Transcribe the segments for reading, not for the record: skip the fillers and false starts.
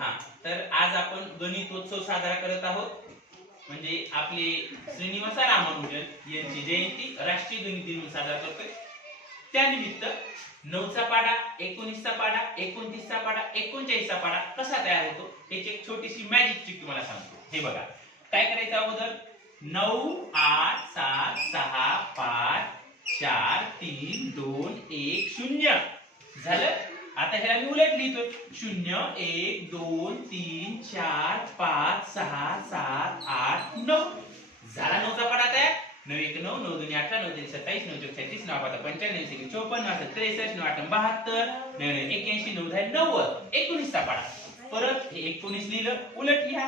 हा, तर आज आपण गणितोत्सव साजरा करत आहोत. म्हणजे आपले श्रीनिवास रामानुजन यांची जयंती राष्ट्रीय गणित दिन म्हणून साजरा करतोय. त्यानिमित्त 9चा पाढा, 19चा पाढा, 29चा पाढा, 39चा पाढा कसा तयार होतो याची एक छोटीशी मॅजिक ट्रिक तुम्हाला सांगतो. हे बघा, काय करायचं अगोदर 9 8 7 6 5 4 3 2 1 0 झालं. आता ह्याला मी उलट लिहितो. 0 1 2 3 4 5 6 7 8 9 झाला 9चा पाढा तयार. 9 1 9 9 2 18 9 3 27 9 4 36 9 5 95 9 6 54 9 63 9 8 72 9 81 9 10 90 19चा पाढा. परत हे 19 लिहिलं, उलट लिहा.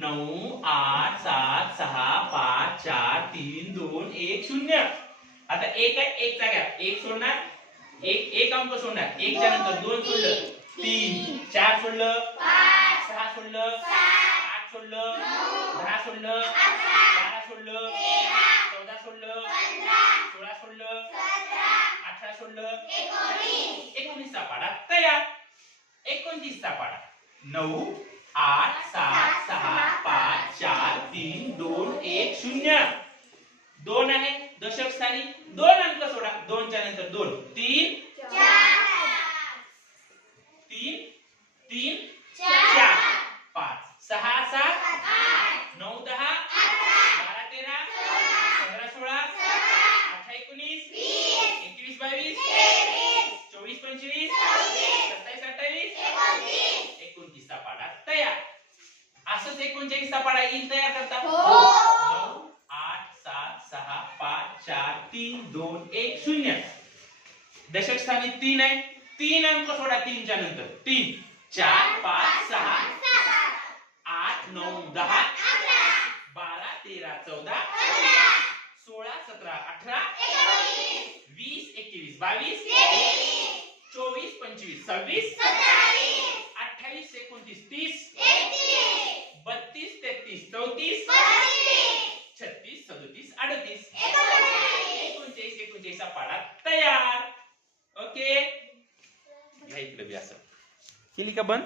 9 8 7 6 5 4 3 2 1 0. आता एक आहे, एकचा गॅप, एक सोडणार, एक अंक सोडणार, एक च्या नंतर 2 सोडलं, 3 4 सोडलं, 5 6 सोडलं, 8 सोडलं, 10 सोडलं, 12 सोडलं, 14 सोडलं, 16 सोडलं, 18 सोडलं, 19चा पाढा तयार. 29चा पाढा 9 8 7 6 5 4 3 2 1 0. 2 आहे दशक स्थानी, 2 अंक सोडा, 2 च्या नंतर 2 3 3 3 4 5 6 7 9 10 12 13 15 16 18 19 21 22 24 25 27 28 29चा पाढा तयार. असंच 39चा पाढा येईल तयार करता. 9 8 7 6 5 4 3 2 1 0. दशक स्थानी 3 आहे, 3 अंक सोडा, 3 च्या नंतर 3 4 5 6 8 9 10 12 13 14 16 17 18 20 21 22 24 25 26 28 29 30 32 33 34 36 37 38 39चा पाढा तयार. ओके, घ्या इकडे बी असं केली का बंद.